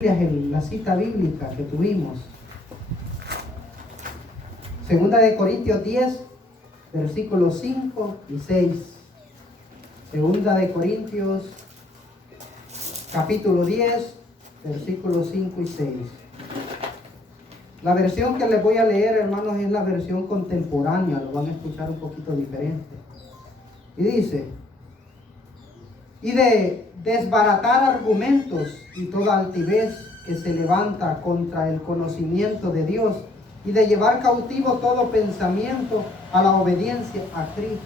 La cita bíblica que tuvimos. Segunda de Corintios 10, versículos 5 y 6. Segunda de Corintios, capítulo 10, versículos 5 y 6. La versión que les voy a leer, hermanos, es la versión contemporánea. Lo van a escuchar un poquito diferente. Y dice: y de desbaratar argumentos y toda altivez que se levanta contra el conocimiento de Dios, y de llevar cautivo todo pensamiento a la obediencia a Cristo.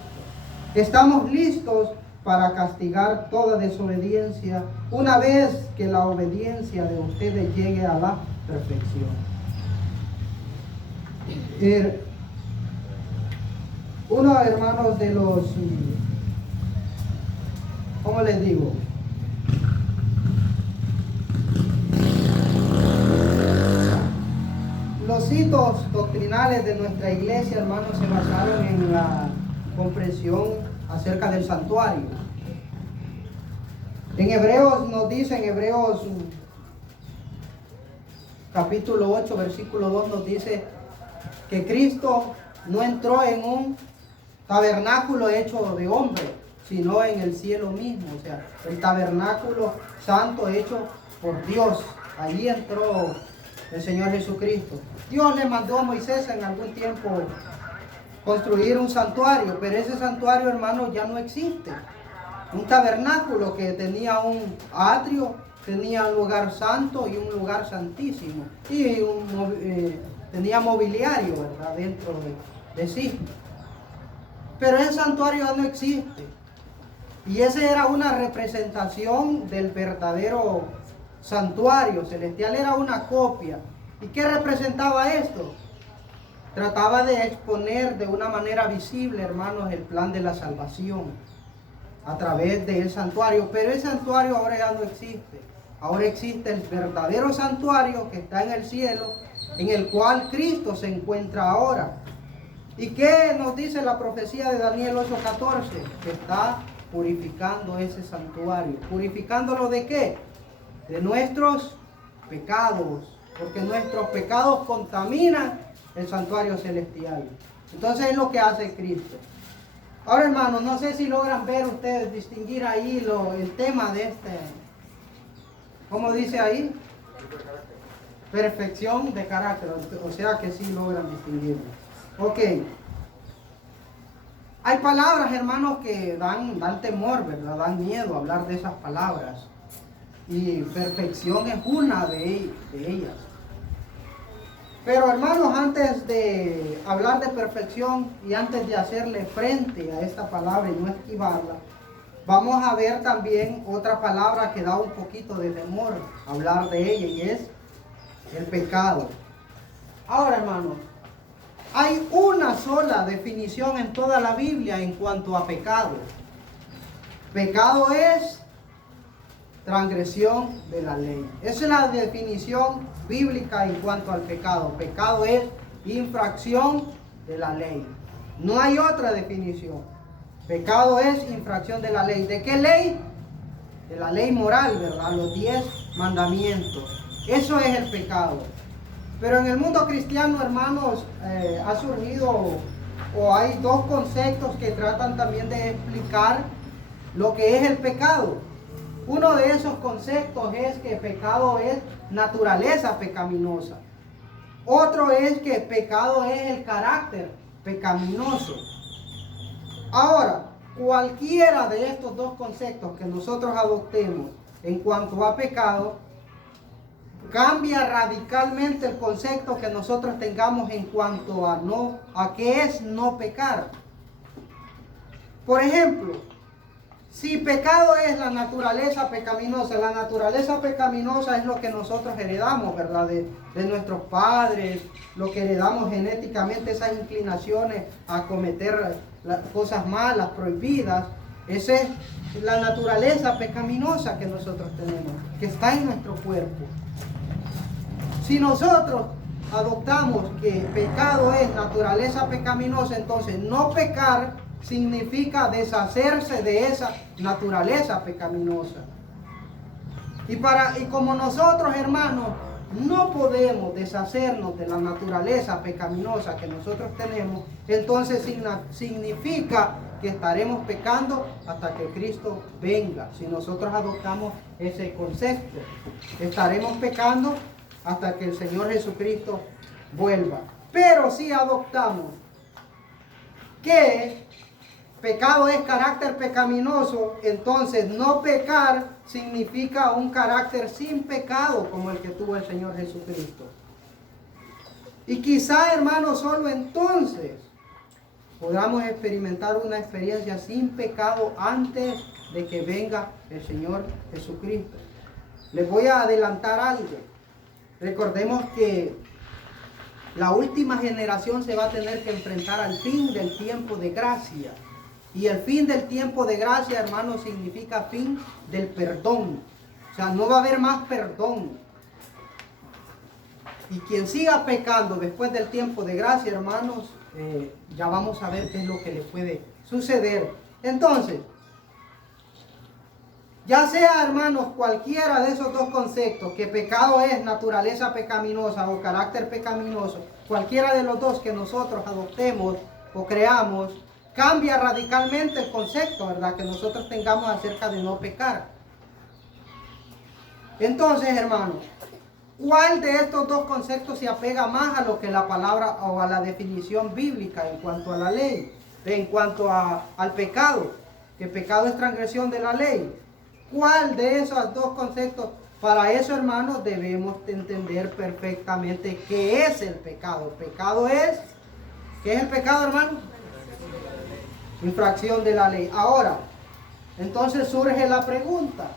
Estamos listos para castigar toda desobediencia una vez que la obediencia de ustedes llegue a la perfección. Uno, hermanos, de los, ¿cómo les digo? Los hitos doctrinales de nuestra iglesia, hermanos, se basaron en la comprensión acerca del santuario. En Hebreos nos dice, en Hebreos capítulo 8, versículo 2 nos dice que Cristo no entró en un tabernáculo hecho de hombre, sino en el cielo mismo. O sea, el tabernáculo santo hecho por Dios. Allí entró el Señor Jesucristo. Dios le mandó a Moisés en algún tiempo construir un santuario, pero ese santuario, hermanos, ya no existe. Un tabernáculo que tenía un atrio, tenía un lugar santo y un lugar santísimo, y tenía mobiliario, ¿verdad?, dentro de sí. Pero ese santuario ya no existe, y esa era una representación del verdadero santuario celestial. Era una copia. ¿Y qué representaba esto? Trataba de exponer de una manera visible, hermanos, el plan de la salvación a través del santuario. Pero el santuario ahora ya no existe. Ahora existe el verdadero santuario que está en el cielo, en el cual Cristo se encuentra ahora. ¿Y qué nos dice la profecía de Daniel 8:14? Que está purificando ese santuario. ¿Purificándolo de qué? De nuestros pecados, porque nuestros pecados contaminan el santuario celestial. Entonces es lo que hace Cristo. Ahora, hermanos, no sé si logran ver ustedes, distinguir ahí el tema de ¿cómo dice ahí? Perfección de carácter. O sea que sí logran distinguirlo. Ok. Hay palabras, hermanos, que dan temor, ¿verdad? Dan miedo hablar de esas palabras. Y perfección es una de ellas. Pero, hermanos, antes de hablar de perfección y antes de hacerle frente a esta palabra y no esquivarla, vamos a ver también otra palabra que da un poquito de temor hablar de ella, y es el pecado. Ahora, hermanos, hay una sola definición en toda la Biblia en cuanto a pecado. Pecado es transgresión de la ley. Esa es la definición bíblica en cuanto al pecado. Pecado es infracción de la ley. No hay otra definición. Pecado es infracción de la ley. ¿De qué ley? De la ley moral, ¿verdad? Los 10 mandamientos. Eso es el pecado. Pero en el mundo cristiano, hermanos, ha surgido, o hay dos conceptos que tratan también de explicar lo que es el pecado. Uno de esos conceptos es que pecado es naturaleza pecaminosa. Otro es que pecado es el carácter pecaminoso. Ahora, cualquiera de estos dos conceptos que nosotros adoptemos en cuanto a pecado, cambia radicalmente el concepto que nosotros tengamos en cuanto a qué es no pecar. Por ejemplo, si pecado es la naturaleza pecaminosa es lo que nosotros heredamos, ¿verdad? De nuestros padres, lo que heredamos genéticamente, esas inclinaciones a cometer las cosas malas, prohibidas. Esa es la naturaleza pecaminosa que nosotros tenemos, que está en nuestro cuerpo. Si nosotros adoptamos que pecado es naturaleza pecaminosa, entonces no pecar significa deshacerse de esa naturaleza pecaminosa. Y como nosotros, hermanos, no podemos deshacernos de la naturaleza pecaminosa que nosotros tenemos, entonces significa que estaremos pecando hasta que Cristo venga. Si nosotros adoptamos ese concepto, estaremos pecando hasta que el Señor Jesucristo vuelva. Pero si adoptamos que pecado es carácter pecaminoso, entonces no pecar significa un carácter sin pecado como el que tuvo el Señor Jesucristo. Y quizá, hermanos, solo entonces podamos experimentar una experiencia sin pecado antes de que venga el Señor Jesucristo. Les voy a adelantar algo. Recordemos que la última generación se va a tener que enfrentar al fin del tiempo de gracia. Y el fin del tiempo de gracia, hermanos, significa fin del perdón. O sea, no va a haber más perdón. Y quien siga pecando después del tiempo de gracia, hermanos, ya vamos a ver qué es lo que le puede suceder. Entonces, ya sea, hermanos, cualquiera de esos dos conceptos, que pecado es naturaleza pecaminosa o carácter pecaminoso, cualquiera de los dos que nosotros adoptemos o creamos, cambia radicalmente el concepto, ¿verdad?, que nosotros tengamos acerca de no pecar. Entonces, hermanos, ¿cuál de estos dos conceptos se apega más a lo que la palabra o a la definición bíblica en cuanto a la ley, en cuanto al pecado? Que pecado es transgresión de la ley. ¿Cuál de esos dos conceptos? Para eso, hermanos, debemos entender perfectamente qué es el pecado. El pecado es, ¿qué es el pecado, hermano? Infracción de la ley. Ahora, entonces surge la pregunta.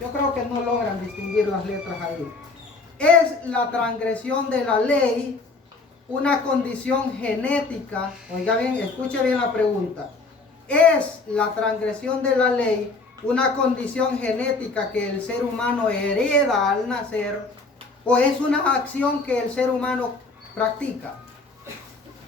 Yo creo que no logran distinguir las letras ahí. ¿Es la transgresión de la ley una condición genética? Oiga bien, escuche bien la pregunta. ¿Es la transgresión de la ley una condición genética que el ser humano hereda al nacer, o es una acción que el ser humano practica?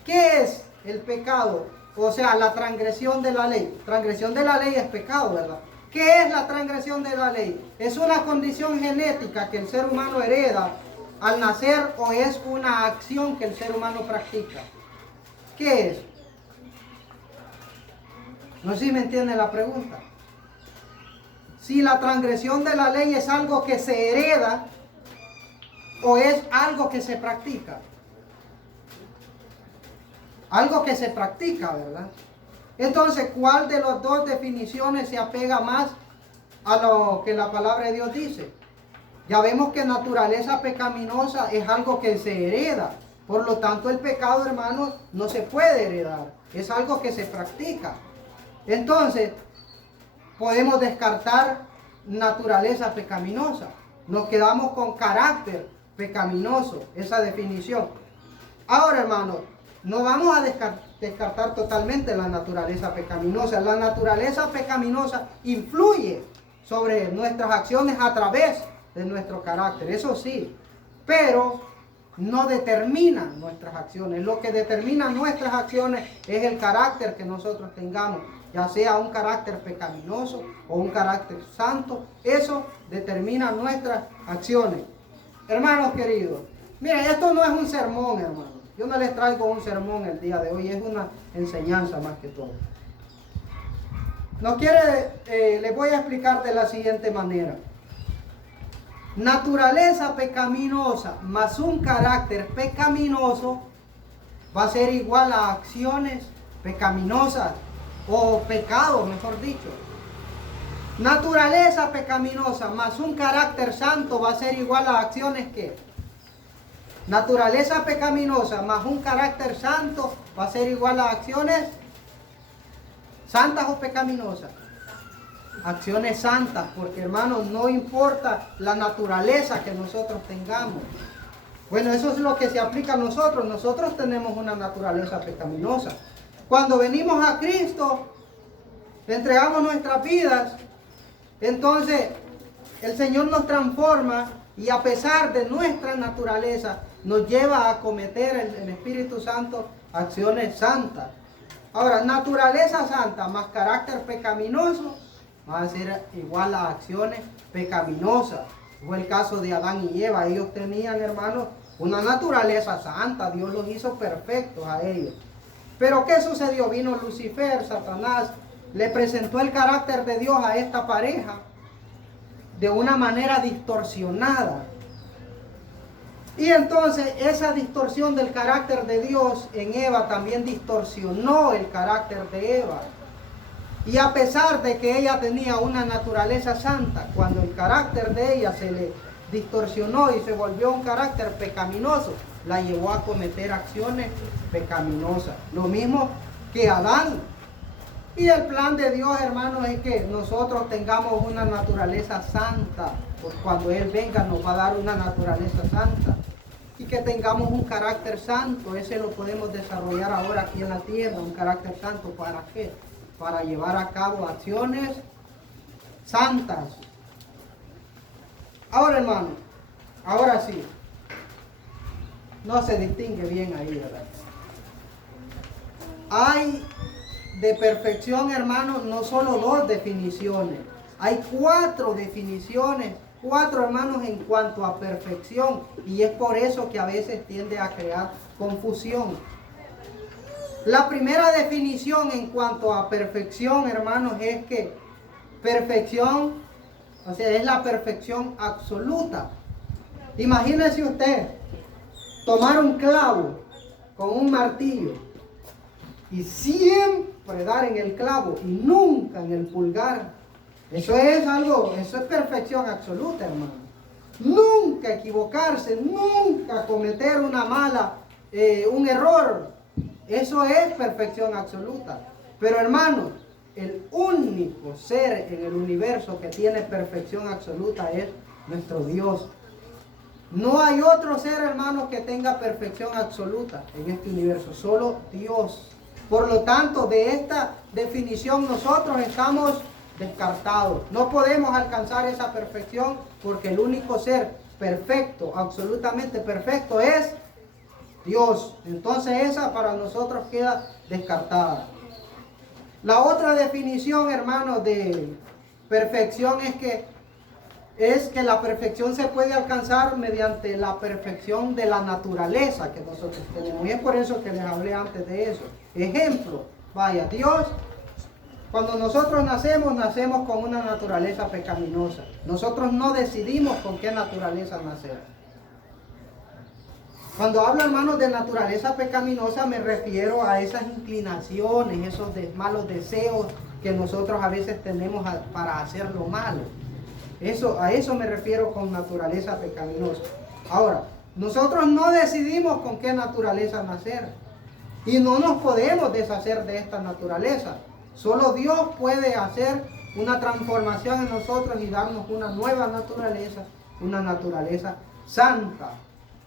¿Qué es el pecado? O sea, la transgresión de la ley. Transgresión de la ley es pecado, ¿verdad? ¿Qué es la transgresión de la ley? ¿Es una condición genética que el ser humano hereda al nacer, o es una acción que el ser humano practica? ¿Qué es? No sé si me entiende la pregunta. Si la transgresión de la ley es algo que se hereda o es algo que se practica. Algo que se practica, ¿verdad? Entonces, ¿cuál de las dos definiciones se apega más a lo que la palabra de Dios dice? Ya vemos que naturaleza pecaminosa es algo que se hereda. Por lo tanto, el pecado, hermanos, no se puede heredar. Es algo que se practica. Entonces, podemos descartar naturaleza pecaminosa. Nos quedamos con carácter pecaminoso, esa definición. Ahora, hermanos, no vamos a descartar totalmente la naturaleza pecaminosa. La naturaleza pecaminosa influye sobre nuestras acciones a través de nuestro carácter, eso sí, pero no determina nuestras acciones. Lo que determina nuestras acciones es el carácter que nosotros tengamos, ya sea un carácter pecaminoso o un carácter santo. Eso determina nuestras acciones. Hermanos queridos, miren, esto no es un sermón, hermanos. Yo no les traigo un sermón el día de hoy, es una enseñanza más que todo. Les voy a explicar de la siguiente manera. Naturaleza pecaminosa más un carácter pecaminoso va a ser igual a acciones pecaminosas o pecado, mejor dicho. Naturaleza pecaminosa más un carácter santo va a ser igual a acciones que naturaleza pecaminosa más un carácter santo va a ser igual a acciones santas o pecaminosas. Acciones santas, porque hermanos, no importa la naturaleza que nosotros tengamos. Bueno, eso es lo que se aplica a nosotros. Nosotros tenemos una naturaleza pecaminosa. Cuando venimos a Cristo, le entregamos nuestras vidas, entonces el Señor nos transforma y a pesar de nuestra naturaleza, nos lleva a cometer el Espíritu Santo acciones santas. Ahora, naturaleza santa más carácter pecaminoso van a ser igual a acciones pecaminosas. Fue el caso de Adán y Eva. Ellos tenían, hermanos, una naturaleza santa. Dios los hizo perfectos a ellos. Pero ¿qué sucedió? Vino Lucifer, Satanás, le presentó el carácter de Dios a esta pareja de una manera distorsionada. Y entonces esa distorsión del carácter de Dios en Eva también distorsionó el carácter de Eva. Y a pesar de que ella tenía una naturaleza santa, cuando el carácter de ella se le distorsionó y se volvió un carácter pecaminoso, la llevó a cometer acciones pecaminosas. Lo mismo que Adán. Y el plan de Dios, hermanos, es que nosotros tengamos una naturaleza santa. Pues cuando Él venga nos va a dar una naturaleza santa. Y que tengamos un carácter santo. Ese lo podemos desarrollar ahora aquí en la tierra. Un carácter santo, ¿para qué? Para llevar a cabo acciones santas. Ahora, hermano, ahora sí. No se distingue bien ahí, ¿verdad? Hay de perfección, hermano, no solo 2 definiciones. Hay 4 definiciones, 4, hermanos, en cuanto a perfección. Y es por eso que a veces tiende a crear confusión. La primera definición en cuanto a perfección, hermanos, es que perfección, o sea, es la perfección absoluta. Imagínese usted tomar un clavo con un martillo y siempre dar en el clavo y nunca en el pulgar. Eso es perfección absoluta, hermano. Nunca equivocarse, nunca cometer un error. Eso es perfección absoluta. Pero, hermano, el único ser en el universo que tiene perfección absoluta es nuestro Dios. No hay otro ser, hermano, que tenga perfección absoluta en este universo, solo Dios. Por lo tanto, de esta definición nosotros estamos descartados. No podemos alcanzar esa perfección porque el único ser perfecto, absolutamente perfecto, es Dios. Entonces esa para nosotros queda descartada. La otra definición, hermano, de perfección es que la perfección se puede alcanzar mediante la perfección de la naturaleza que nosotros tenemos. Y es por eso que les hablé antes de eso. Ejemplo, vaya, Dios, cuando nosotros nacemos con una naturaleza pecaminosa. Nosotros no decidimos con qué naturaleza nacer. Cuando hablo, hermanos, de naturaleza pecaminosa, me refiero a esas inclinaciones, esos malos deseos que nosotros a veces tenemos para hacer lo malo. A eso me refiero con naturaleza pecaminosa. Ahora, nosotros no decidimos con qué naturaleza nacer. Y no nos podemos deshacer de esta naturaleza. Solo Dios puede hacer una transformación en nosotros y darnos una nueva naturaleza, una naturaleza santa.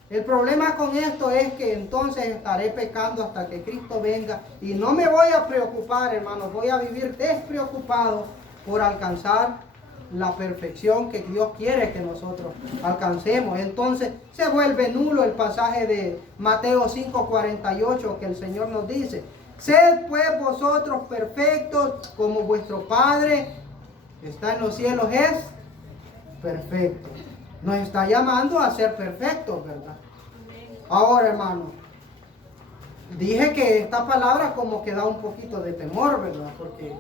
El problema con esto es que entonces estaré pecando hasta que Cristo venga y no me voy a preocupar, hermanos, voy a vivir despreocupado por alcanzar la perfección que Dios quiere que nosotros alcancemos. Entonces se vuelve nulo el pasaje de Mateo 5:48 que el Señor nos dice: sed pues vosotros perfectos como vuestro Padre que está en los cielos es perfecto. Nos está llamando a ser perfectos, ¿verdad? Ahora, hermano, dije que esta palabra como que da un poquito de temor, ¿verdad? Porque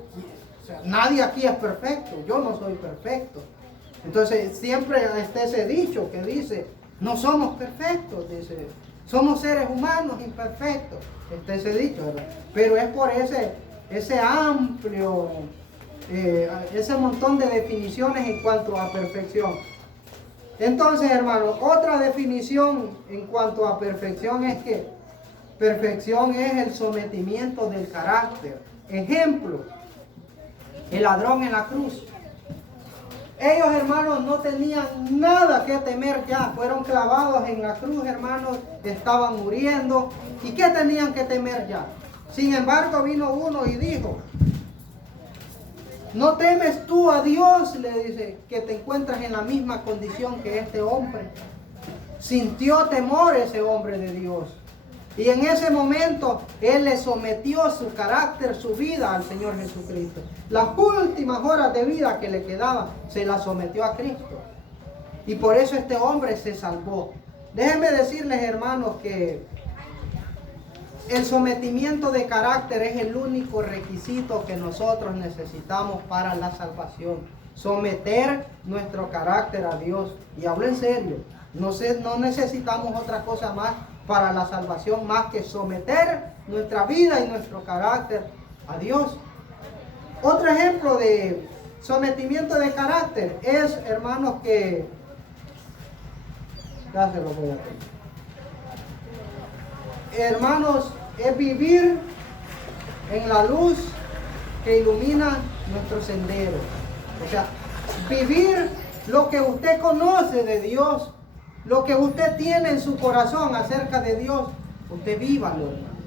nadie aquí es perfecto, yo no soy perfecto. Entonces siempre está ese dicho que dice, no somos perfectos, dice, somos seres humanos imperfectos. Está ese dicho, ¿verdad? Pero es por ese amplio, ese montón de definiciones en cuanto a perfección. Entonces, hermano, otra definición en cuanto a perfección es que perfección es el sometimiento del carácter. Ejemplo, el ladrón en la cruz. Ellos, hermanos, no tenían nada que temer ya. Fueron clavados en la cruz, hermanos, estaban muriendo. ¿Y qué tenían que temer ya? Sin embargo, vino uno y dijo, ¿no temes tú a Dios? Le dice, que te encuentras en la misma condición que este hombre. Sintió temor ese hombre de Dios. Y en ese momento Él le sometió su carácter, su vida al Señor Jesucristo. Las últimas horas de vida que le quedaban, se las sometió a Cristo. Y por eso este hombre se salvó. Déjenme decirles, hermanos, que el sometimiento de carácter es el único requisito que nosotros necesitamos para la salvación. Someter nuestro carácter a Dios. Y hablo en serio, no necesitamos otra cosa más para la salvación, más que someter nuestra vida y nuestro carácter a Dios. Otro ejemplo de sometimiento de carácter es, hermanos, que ya se lo voy a pedir. Hermanos, es vivir en la luz que ilumina nuestro sendero. O sea, vivir lo que usted conoce de Dios, lo que usted tiene en su corazón acerca de Dios, usted vívalo, hermano.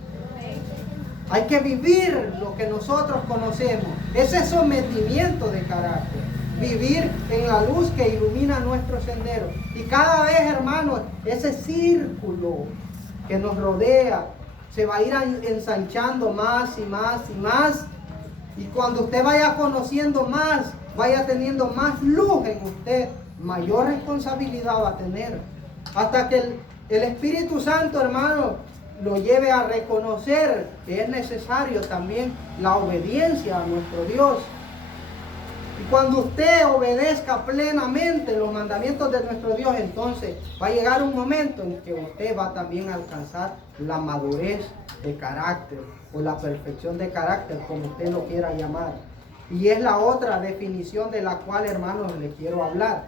Hay que vivir lo que nosotros conocemos. Ese sometimiento de carácter. Vivir en la luz que ilumina nuestro sendero. Y cada vez, hermanos, ese círculo que nos rodea se va a ir ensanchando más y más y más. Y cuando usted vaya conociendo más, vaya teniendo más luz en usted, mayor responsabilidad va a tener. Hasta que el Espíritu Santo, hermano, lo lleve a reconocer que es necesario también la obediencia a nuestro Dios. Y cuando usted obedezca plenamente los mandamientos de nuestro Dios, entonces va a llegar un momento en que usted va también a alcanzar la madurez de carácter o la perfección de carácter, como usted lo quiera llamar. Y es la otra definición de la cual, hermanos, les quiero hablar.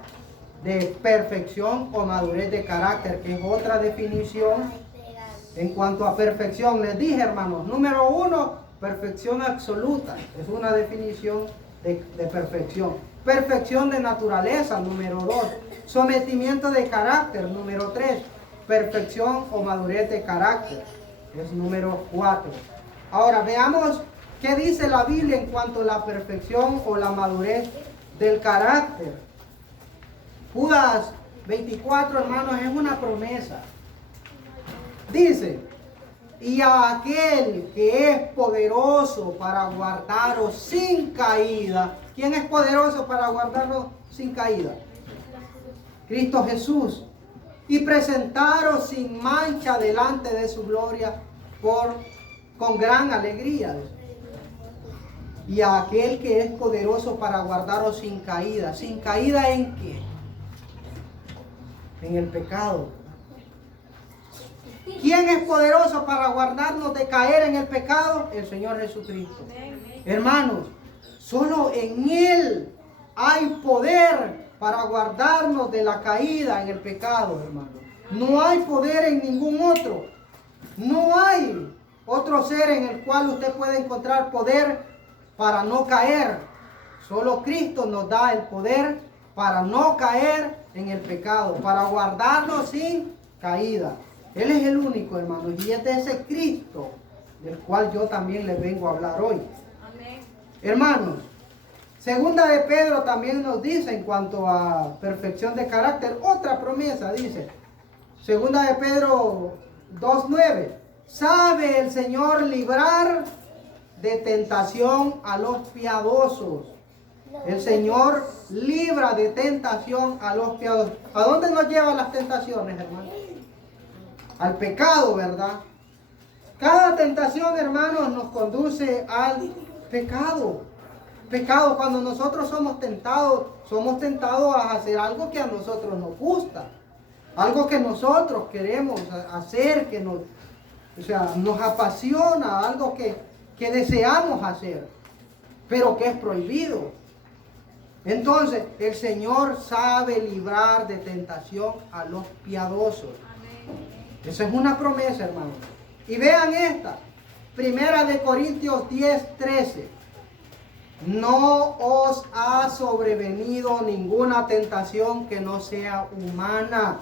De perfección o madurez de carácter, que es otra definición. En cuanto a perfección, les dije, hermanos, número 1, perfección absoluta. Es una definición de perfección. Perfección de naturaleza, número 2. Sometimiento de carácter, número 3. Perfección o madurez de carácter, es número 4. Ahora veamos qué dice la Biblia en cuanto a la perfección o la madurez del carácter. Judas 24, hermanos, es una promesa. Dice: y a aquel que es poderoso para guardaros sin caída. ¿Quién es poderoso para guardarnos sin caída? Cristo Jesús. Y presentaros sin mancha delante de su gloria con gran alegría. Y a aquel que es poderoso para guardaros sin caída. ¿Sin caída en qué? En el pecado. ¿Quién es poderoso para guardarnos de caer en el pecado? El Señor Jesucristo. Hermanos, solo en Él hay poder para guardarnos de la caída en el pecado, hermanos. No hay poder en ningún otro. No hay otro ser en el cual usted puede encontrar poder para no caer. Solo Cristo nos da el poder para no caer en el pecado, para guardarnos sin caída. Él es el único, hermanos, y es de ese Cristo del cual yo también les vengo a hablar hoy. Amén. Hermanos, segunda de Pedro también nos dice en cuanto a perfección de carácter, otra promesa dice, segunda de Pedro 2:9, sabe el Señor librar de tentación a los piadosos. El Señor libra de tentación a los piadosos. ¿A dónde nos llevan las tentaciones, hermanos? Al pecado, ¿verdad? Cada tentación, hermanos, nos conduce al pecado. Pecado, cuando nosotros somos tentados a hacer algo que a nosotros nos gusta. Algo que nosotros queremos hacer, que nos apasiona, algo que deseamos hacer, pero que es prohibido. Entonces, el Señor sabe librar de tentación a los piadosos. Esa es una promesa, hermanos. Y vean esta, Primera de Corintios 10:13. No os ha sobrevenido ninguna tentación que no sea humana,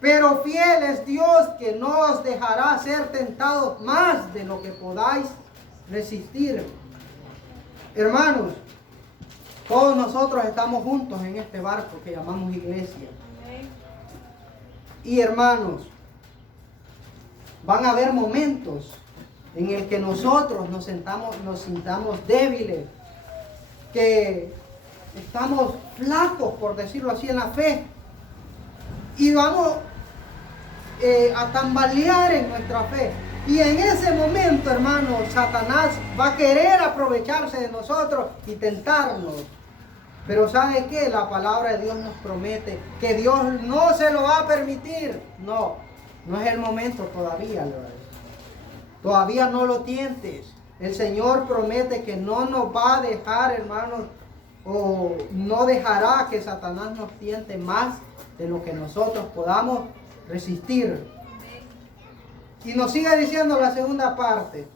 pero fiel es Dios, que no os dejará ser tentados más de lo que podáis resistir. Hermanos, todos nosotros estamos juntos en este barco que llamamos iglesia. Y hermanos, van a haber momentos en el que nosotros nos sintamos débiles, que estamos flacos, por decirlo así, en la fe, y vamos a tambalear en nuestra fe. Y en ese momento, hermano, Satanás va a querer aprovecharse de nosotros y tentarnos. Pero ¿sabe qué? La palabra de Dios nos promete que Dios no se lo va a permitir. No es el momento todavía, ¿verdad? Todavía no lo tientes. El Señor promete que no nos va a dejar, hermanos, o no dejará que Satanás nos tiente más de lo que nosotros podamos resistir. Y nos sigue diciendo la segunda parte,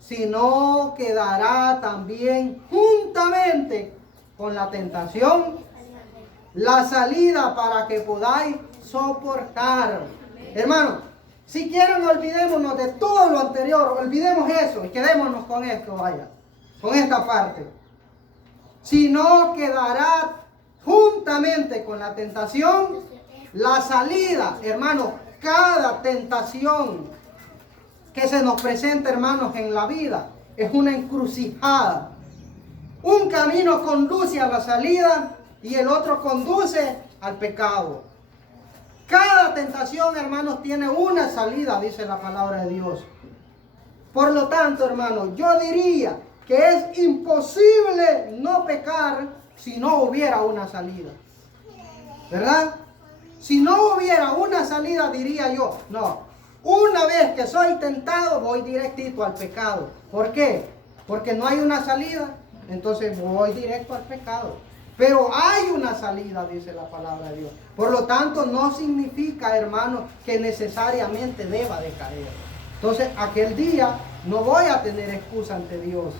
sino quedará también juntamente con la tentación la salida para que podáis soportar. Hermano, si quieren, olvidémonos de todo lo anterior, olvidemos eso y quedémonos con esto, vaya, con esta parte. Si no quedará juntamente con la tentación, la salida, hermanos, cada tentación que se nos presenta, hermanos, en la vida, es una encrucijada. Un camino conduce a la salida y el otro conduce al pecado. Cada tentación, hermanos, tiene una salida, dice la palabra de Dios. Por lo tanto, hermanos, yo diría que es imposible no pecar si no hubiera una salida. ¿Verdad? Si no hubiera una salida, diría yo, no. Una vez que soy tentado, voy directito al pecado. ¿Por qué? Porque no hay una salida, entonces voy directo al pecado. Pero hay una salida, dice la palabra de Dios. Por lo tanto, no significa, hermano, que necesariamente deba de caer. Entonces, aquel día no voy a tener excusa ante Dios.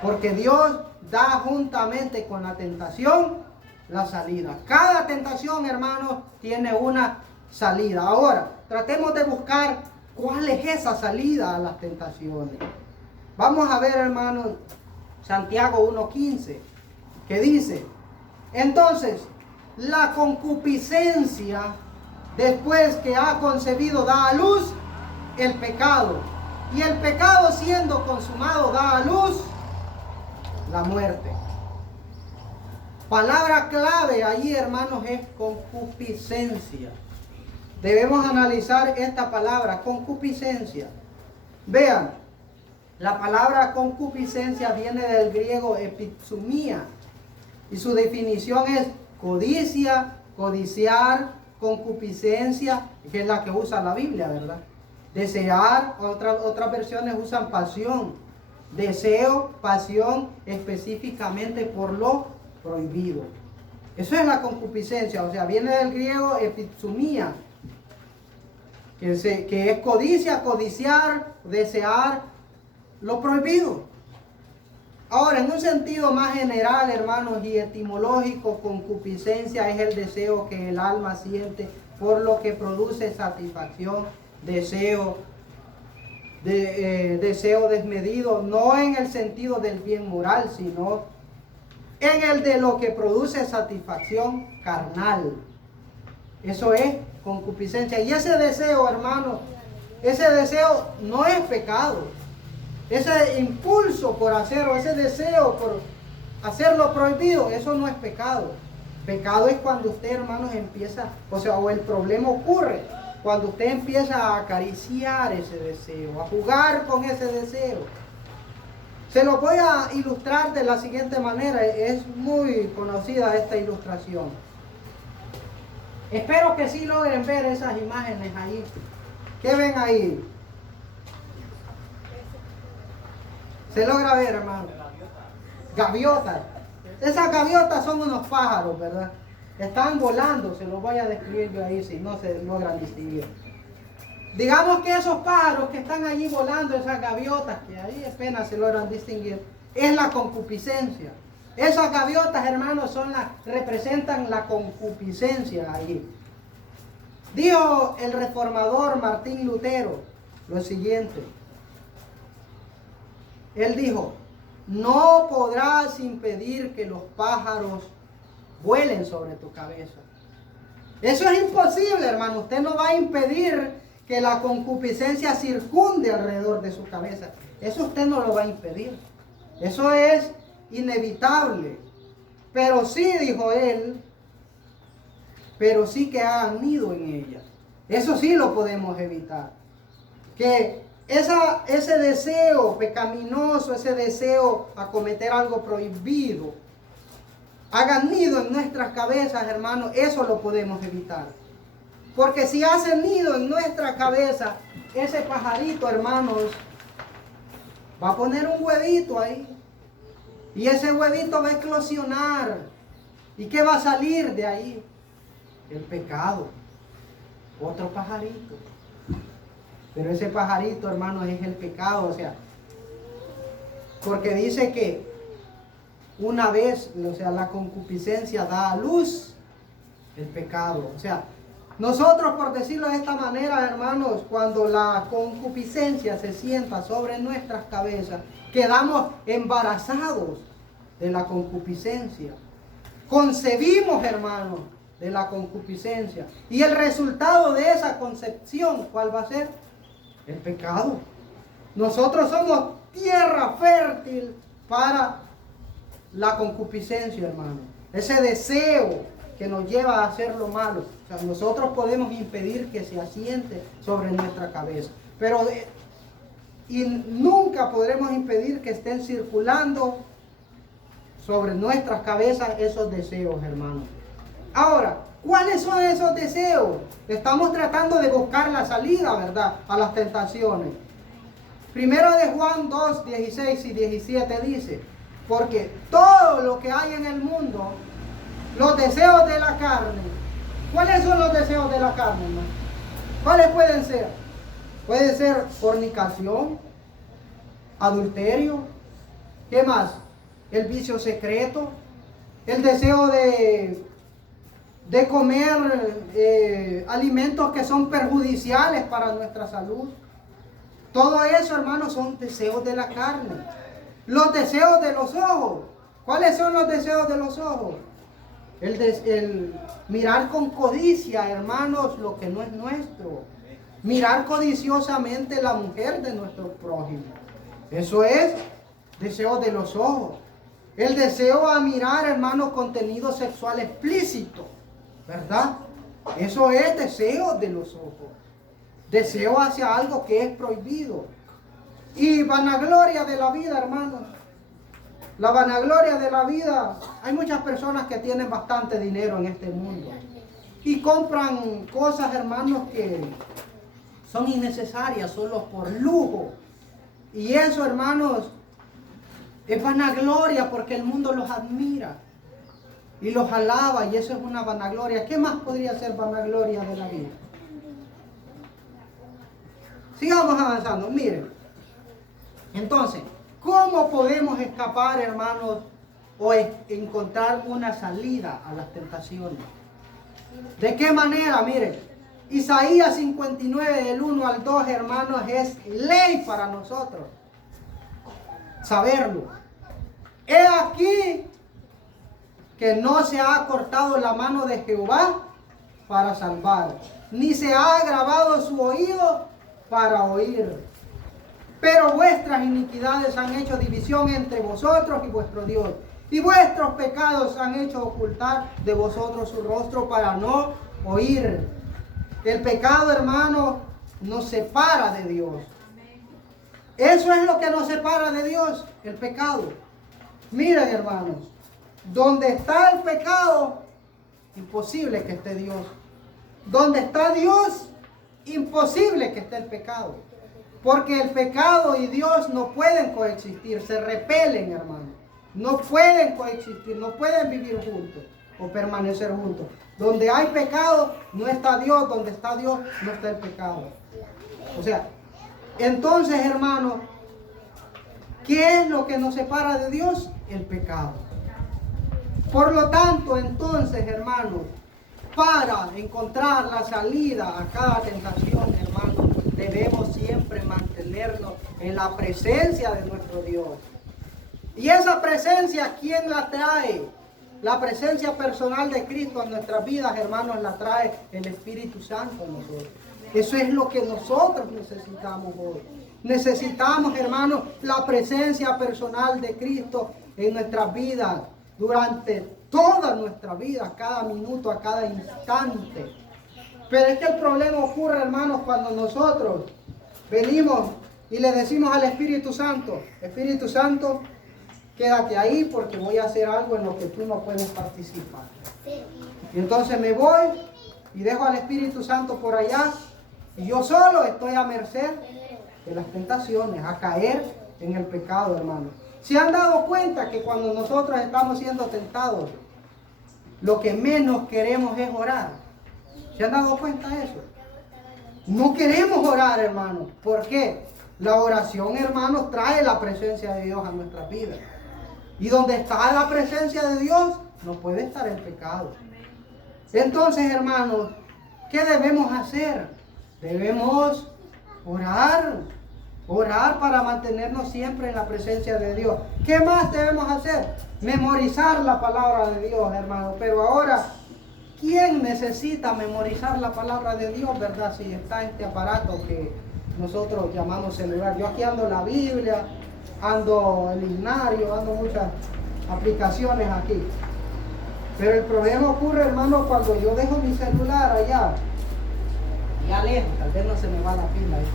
Porque Dios da juntamente con la tentación la salida. Cada tentación, hermanos, tiene una salida. Ahora, tratemos de buscar cuál es esa salida a las tentaciones. Vamos a ver, hermanos, Santiago 1:15, que dice: entonces, la concupiscencia, después que ha concebido, da a luz el pecado. Y el pecado, siendo consumado, da a luz la muerte. Palabra clave allí, hermanos, es concupiscencia. Debemos analizar esta palabra, concupiscencia. Vean, la palabra concupiscencia viene del griego epithumia. Y su definición es codicia, codiciar, concupiscencia, que es la que usa la Biblia, ¿verdad? Desear, otras versiones usan pasión. Deseo, pasión, específicamente por lo prohibido. Eso es la concupiscencia, o sea, viene del griego epithumia, que es codicia, codiciar, desear lo prohibido. Ahora, en un sentido más general, hermanos, y etimológico, concupiscencia es el deseo que el alma siente por lo que produce satisfacción, deseo desmedido, no en el sentido del bien moral, sino en el de lo que produce satisfacción carnal. Eso es concupiscencia. Y ese deseo, hermano, ese deseo no es pecado. Ese impulso por hacer, o ese deseo por hacer lo prohibido, eso no es pecado. Pecado es cuando usted, hermanos, empieza, o el problema ocurre cuando usted empieza a acariciar ese deseo, a jugar con ese deseo. Se lo voy a ilustrar de la siguiente manera, es muy conocida esta ilustración. Espero que sí logren ver esas imágenes ahí. ¿Qué ven ahí? ¿Se logra ver, hermano? Gaviotas. Esas gaviotas son unos pájaros, ¿verdad? Están volando, se los voy a describir yo ahí si no se logran distinguir. Digamos que esos pájaros que están allí volando, esas gaviotas, que ahí apenas se logran distinguir, es la concupiscencia. Esas gaviotas, hermanos, representan la concupiscencia allí. Dijo el reformador Martín Lutero lo siguiente. Él dijo: no podrás impedir que los pájaros vuelen sobre tu cabeza. Eso es imposible, hermano. Usted no va a impedir que la concupiscencia circunde alrededor de su cabeza. Eso usted no lo va a impedir. Eso es inevitable. Pero sí, dijo él, pero sí que hagan nido en ella. Eso sí lo podemos evitar. Que ese deseo pecaminoso, ese deseo a cometer algo prohibido, hagan nido en nuestras cabezas, hermanos, eso lo podemos evitar. Porque si hace nido en nuestra cabeza, ese pajarito, hermanos, va a poner un huevito ahí. Y ese huevito va a eclosionar. ¿Y qué va a salir de ahí? El pecado. Otro pajarito. Pero ese pajarito, hermanos, es el pecado. O sea, porque dice que una vez, o sea, la concupiscencia da a luz el pecado. O sea, nosotros, por decirlo de esta manera, hermanos, cuando la concupiscencia se sienta sobre nuestras cabezas, quedamos embarazados de la concupiscencia. Concebimos, hermanos, de la concupiscencia. Y el resultado de esa concepción, ¿cuál va a ser? El pecado. Nosotros somos tierra fértil para la concupiscencia, hermano. Ese deseo que nos lleva a hacer lo malo. O sea, nosotros podemos impedir que se asiente sobre nuestra cabeza. Pero y nunca podremos impedir que estén circulando sobre nuestras cabezas esos deseos, hermano. Ahora, ¿cuáles son esos deseos? Estamos tratando de buscar la salida, ¿verdad?, a las tentaciones. Primero de Juan 2, 16 y 17 dice: porque todo lo que hay en el mundo, los deseos de la carne. ¿Cuáles son los deseos de la carne, hermano? ¿Cuáles pueden ser? Puede ser fornicación, adulterio, ¿qué más? El vicio secreto, el deseo de comer alimentos que son perjudiciales para nuestra salud. Todo eso, hermanos, son deseos de la carne. Los deseos de los ojos. ¿Cuáles son los deseos de los ojos? El mirar con codicia, hermanos, lo que no es nuestro. Mirar codiciosamente la mujer de nuestro prójimo. Eso es deseo de los ojos. El deseo a mirar, hermanos, contenido sexual explícito, ¿verdad? Eso es deseo de los ojos. Deseo hacia algo que es prohibido. Y vanagloria de la vida, hermanos. La vanagloria de la vida. Hay muchas personas que tienen bastante dinero en este mundo y compran cosas, hermanos, que son innecesarias solo por lujo. Y eso, hermanos, es vanagloria porque el mundo los admira y los alaba, y eso es una vanagloria. ¿Qué más podría ser vanagloria de la vida? Sigamos avanzando. Miren, entonces, ¿cómo podemos escapar, hermanos, o encontrar una salida a las tentaciones? ¿De qué manera? Miren, Isaías 59 del 1 al 2, hermanos, es ley para nosotros saberlo. He aquí que no se ha cortado la mano de Jehová para salvar, ni se ha agravado su oído para oír. Pero vuestras iniquidades han hecho división entre vosotros y vuestro Dios, y vuestros pecados han hecho ocultar de vosotros su rostro para no oír. El pecado, hermano, nos separa de Dios. Eso es lo que nos separa de Dios, el pecado. Miren, hermanos, donde está el pecado, imposible que esté Dios. Donde está Dios, imposible que esté el pecado. Porque el pecado y Dios no pueden coexistir, se repelen, hermano. No pueden coexistir, no pueden vivir juntos o permanecer juntos. Donde hay pecado, no está Dios. Donde está Dios, no está el pecado. O sea, entonces, hermano, ¿qué es lo que nos separa de Dios? El pecado. Por lo tanto, entonces, hermanos, para encontrar la salida a cada tentación, hermanos, debemos siempre mantenernos en la presencia de nuestro Dios. Y esa presencia, ¿quién la trae? La presencia personal de Cristo en nuestras vidas, hermanos, la trae el Espíritu Santo en nosotros. Eso es lo que nosotros necesitamos hoy. Necesitamos, hermanos, la presencia personal de Cristo en nuestras vidas durante toda nuestra vida, a cada minuto, a cada instante. Pero es que el problema ocurre, hermanos, cuando nosotros venimos y le decimos al Espíritu Santo, Espíritu Santo, quédate ahí porque voy a hacer algo en lo que tú no puedes participar. Y entonces me voy y dejo al Espíritu Santo por allá y yo solo estoy a merced de las tentaciones, a caer en el pecado, hermano. ¿Se han dado cuenta que cuando nosotros estamos siendo tentados, lo que menos queremos es orar? ¿Se han dado cuenta de eso? No queremos orar, hermano. ¿Por qué? La oración, hermanos, trae la presencia de Dios a nuestras vidas. Y donde está la presencia de Dios, no puede estar el pecado. Entonces, hermanos, ¿qué debemos hacer? Debemos orar. Orar para mantenernos siempre en la presencia de Dios. ¿Qué más debemos hacer? Memorizar la palabra de Dios, hermanos. Pero ahora, ¿quién necesita memorizar la palabra de Dios, verdad? Si está este aparato que nosotros llamamos celular. Yo aquí ando la Biblia, ando el himnario, ando muchas aplicaciones aquí. Pero el problema ocurre, hermano, cuando yo dejo mi celular allá lejos, tal vez no se me va la pila ahí.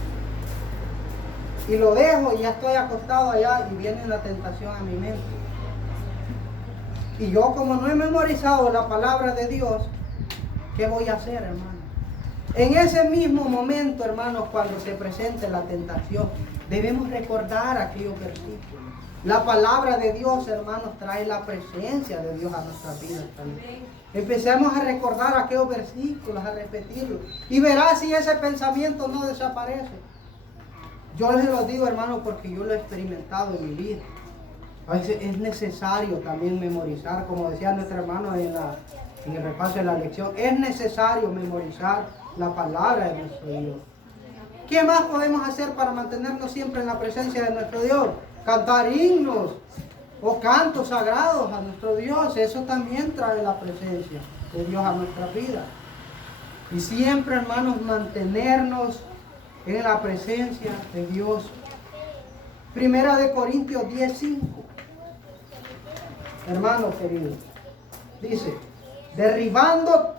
Y lo dejo y ya estoy acostado allá y viene la tentación a mi mente. Y yo, como no he memorizado la palabra de Dios, ¿qué voy a hacer, hermano? En ese mismo momento, hermanos, cuando se presente la tentación, debemos recordar aquellos versículos. La palabra de Dios, hermanos, trae la presencia de Dios a nuestras vidas también. Empecemos a recordar aquellos versículos, a repetirlos. Y verá si ese pensamiento no desaparece. Yo les lo digo, hermano, porque yo lo he experimentado en mi vida. A veces es necesario también memorizar, como decía nuestro hermano en el repaso de la lección, es necesario memorizar la palabra de nuestro Dios. ¿Qué más podemos hacer para mantenernos siempre en la presencia de nuestro Dios? Cantar himnos o cantos sagrados a nuestro Dios. Eso también trae la presencia de Dios a nuestra vida. Y siempre, hermanos, mantenernos en la presencia de Dios. Primera de Corintios 10:5. Hermanos queridos, dice, derribando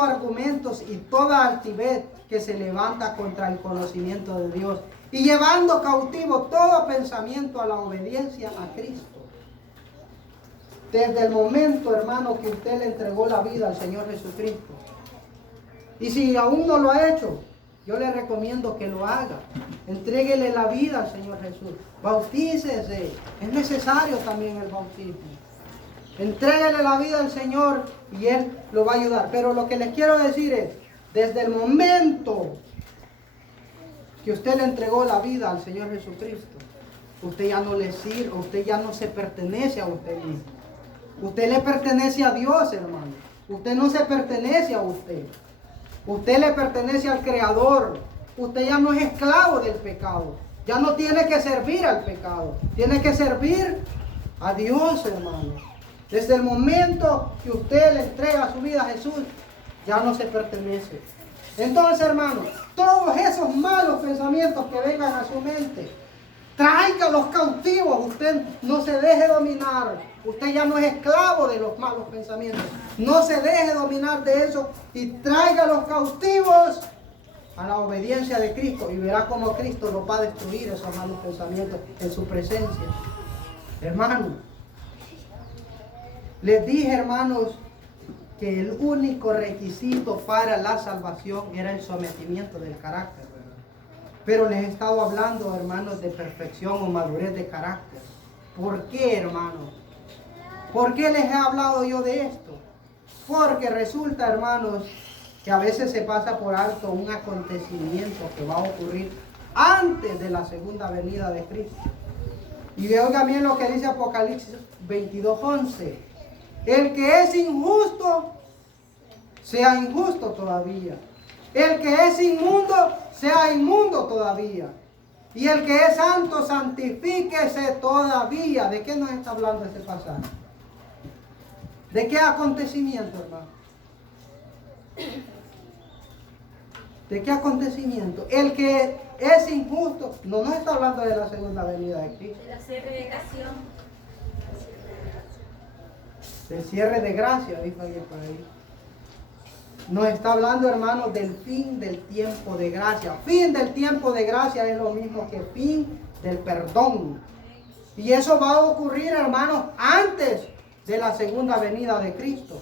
argumentos y toda altivez que se levanta contra el conocimiento de Dios y llevando cautivo todo pensamiento a la obediencia a Cristo. Desde el momento, hermano, que usted le entregó la vida al Señor Jesucristo, y si aún no lo ha hecho, yo le recomiendo que lo haga. Entréguele la vida al Señor Jesús. Bautícese. Es necesario también el bautismo. Entréguele la vida al Señor y Él lo va a ayudar. Pero lo que les quiero decir es, desde el momento que usted le entregó la vida al Señor Jesucristo, usted ya no le sirve, usted ya no se pertenece a usted mismo. Usted le pertenece a Dios, hermano. Usted no se pertenece a usted. Usted le pertenece al Creador. Usted ya no es esclavo del pecado. Ya no tiene que servir al pecado. Tiene que servir a Dios, hermano. Desde el momento que usted le entrega su vida a Jesús, ya no se pertenece. Entonces, hermano, todos esos malos pensamientos que vengan a su mente, tráigalos cautivos. Usted no se deje dominar. Usted ya no es esclavo de los malos pensamientos. No se deje dominar de eso y tráigalos cautivos a la obediencia de Cristo. Y verá cómo Cristo los va a destruir esos malos pensamientos en su presencia. Hermanos, les dije, hermanos, que el único requisito para la salvación era el sometimiento del carácter, ¿verdad? Pero les he estado hablando, hermanos, de perfección o madurez de carácter. ¿Por qué, hermanos? ¿Por qué les he hablado yo de esto? Porque resulta, hermanos, que a veces se pasa por alto un acontecimiento que va a ocurrir antes de la segunda venida de Cristo. Y oigan bien lo que dice Apocalipsis 22:11. El que es injusto, sea injusto todavía. El que es inmundo, sea inmundo todavía. Y el que es santo, santifíquese todavía. ¿De qué nos está hablando este pasaje? ¿De qué acontecimiento, hermano? ¿De qué acontecimiento? El que es injusto, no nos está hablando de la segunda venida de Cristo. De la segregación. Del cierre de gracia, dijo alguien por ahí. Nos está hablando, hermanos, del fin del tiempo de gracia. Fin del tiempo de gracia es lo mismo que fin del perdón. Y eso va a ocurrir, hermanos, antes de la segunda venida de Cristo.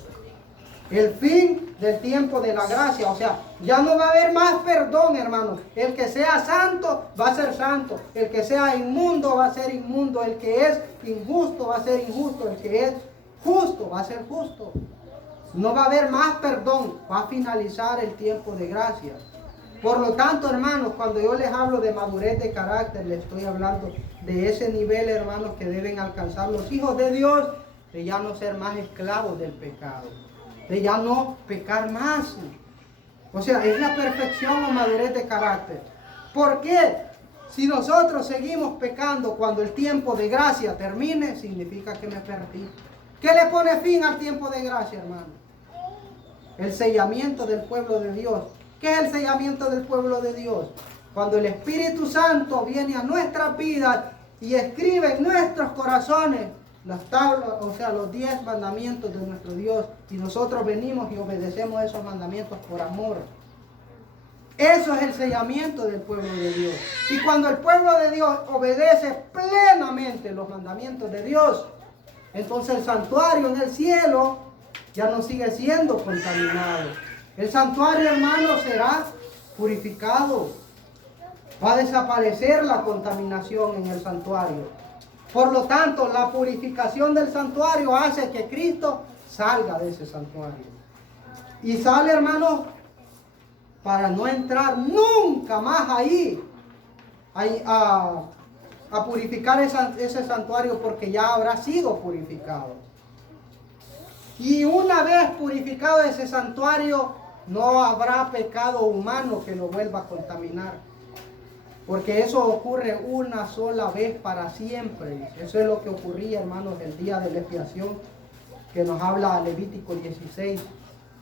El fin del tiempo de la gracia. O sea, ya no va a haber más perdón, hermanos. El que sea santo va a ser santo. El que sea inmundo va a ser inmundo. El que es injusto va a ser injusto. El que es justo va a ser justo. No va a haber más perdón. Va a finalizar el tiempo de gracia. Por lo tanto, hermanos, cuando yo les hablo de madurez de carácter, les estoy hablando de ese nivel, hermanos, que deben alcanzar los hijos de Dios, de ya no ser más esclavos del pecado, de ya no pecar más. O sea, es la perfección o madurez de carácter. ¿Por qué? Si nosotros seguimos pecando cuando el tiempo de gracia termine, significa que me perdí. ¿Qué le pone fin al tiempo de gracia, hermano? El sellamiento del pueblo de Dios. ¿Qué es el sellamiento del pueblo de Dios? Cuando el Espíritu Santo viene a nuestras vidas y escribe en nuestros corazones las tablas, o sea, los 10 mandamientos de nuestro Dios, y nosotros venimos y obedecemos esos mandamientos por amor. Eso es el sellamiento del pueblo de Dios. Y cuando el pueblo de Dios obedece plenamente los mandamientos de Dios, entonces el santuario en el cielo ya no sigue siendo contaminado. El santuario, hermano, será purificado. Va a desaparecer la contaminación en el santuario. Por lo tanto, la purificación del santuario hace que Cristo salga de ese santuario. Y sale, hermano, para no entrar nunca más ahí a purificar ese santuario, porque ya habrá sido purificado. Y una vez purificado ese santuario, no habrá pecado humano que lo vuelva a contaminar. Porque eso ocurre una sola vez para siempre. Eso es lo que ocurría, hermanos, el día de la expiación, que nos habla Levítico 16.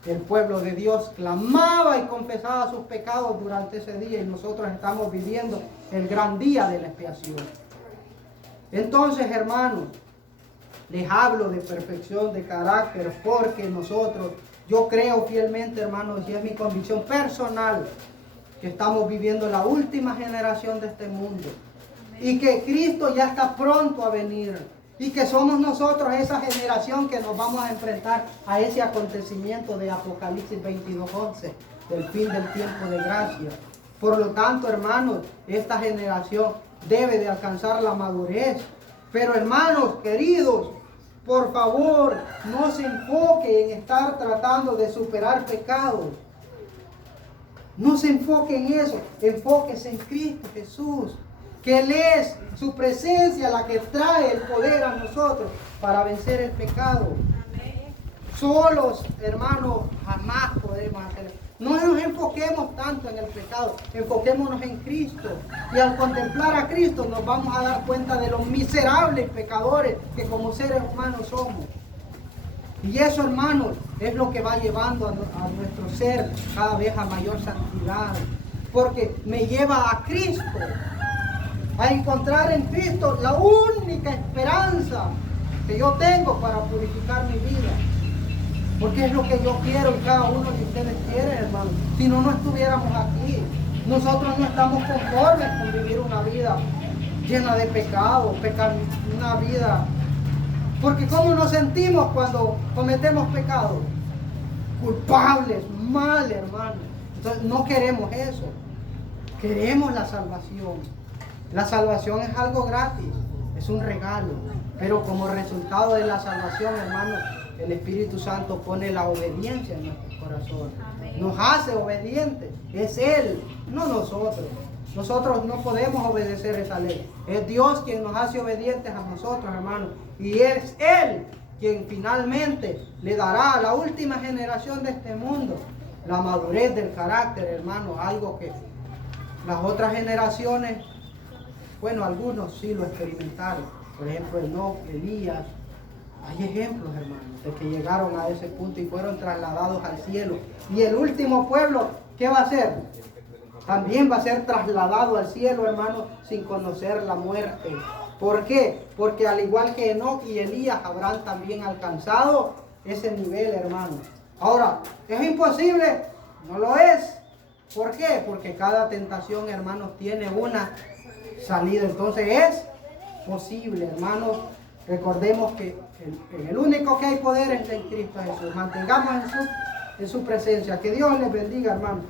El pueblo de Dios clamaba y confesaba sus pecados durante ese día, y nosotros estamos viviendo el gran día de la expiación. Entonces, hermanos, les hablo de perfección de carácter, porque nosotros, yo creo fielmente, hermanos, y es mi convicción personal, que estamos viviendo la última generación de este mundo, y que Cristo ya está pronto a venir, y que somos nosotros esa generación que nos vamos a enfrentar a ese acontecimiento de Apocalipsis 22:11, del fin del tiempo de gracia. Por lo tanto, hermanos, esta generación debe de alcanzar la madurez. Pero, hermanos queridos, por favor, no se enfoque en estar tratando de superar pecados. No se enfoque en eso, enfóquese en Cristo Jesús, que Él es su presencia la que trae el poder a nosotros para vencer el pecado. Solos, hermanos, jamás podemos hacerlo. No nos enfoquemos tanto en el pecado, enfoquémonos en Cristo. Y al contemplar a Cristo nos vamos a dar cuenta de los miserables pecadores que como seres humanos somos. Y eso, hermanos, es lo que va llevando a nuestro ser cada vez a mayor santidad. Porque me lleva a Cristo, a encontrar en Cristo la única esperanza que yo tengo para purificar mi vida. Porque es lo que yo quiero y cada uno de ustedes quiere, hermano. Si no, no estuviéramos aquí. Nosotros no estamos conformes con vivir una vida llena de pecado, una vida. Porque ¿cómo nos sentimos cuando cometemos pecado? Culpables, mal, hermano. Entonces no queremos eso. Queremos la salvación. La salvación es algo gratis, es un regalo. Pero como resultado de la salvación, hermano, el Espíritu Santo pone la obediencia en nuestros corazones. Nos hace obedientes. Es Él, no nosotros. Nosotros no podemos obedecer esa ley. Es Dios quien nos hace obedientes a nosotros, hermanos. Y es Él quien finalmente le dará a la última generación de este mundo la madurez del carácter, hermano. Algo que las otras generaciones, bueno, algunos sí lo experimentaron. Por ejemplo, Enoc, Elías. Hay ejemplos, hermanos, de que llegaron a ese punto y fueron trasladados al cielo. Y el último pueblo, ¿qué va a hacer? también va a ser trasladado al cielo, hermano, sin conocer la muerte. ¿Por qué? Porque al igual que Enoc y Elías habrán también alcanzado ese nivel, hermano. Ahora, ¿es imposible? No lo es. ¿Por qué? Porque cada tentación, hermanos, tiene una salida. Entonces es posible, hermanos. Recordemos que el único que hay poder es en Cristo Jesús. Mantengamos en su presencia. Que Dios les bendiga, hermanos.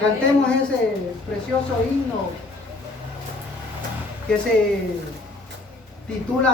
Cantemos ese precioso himno que se titula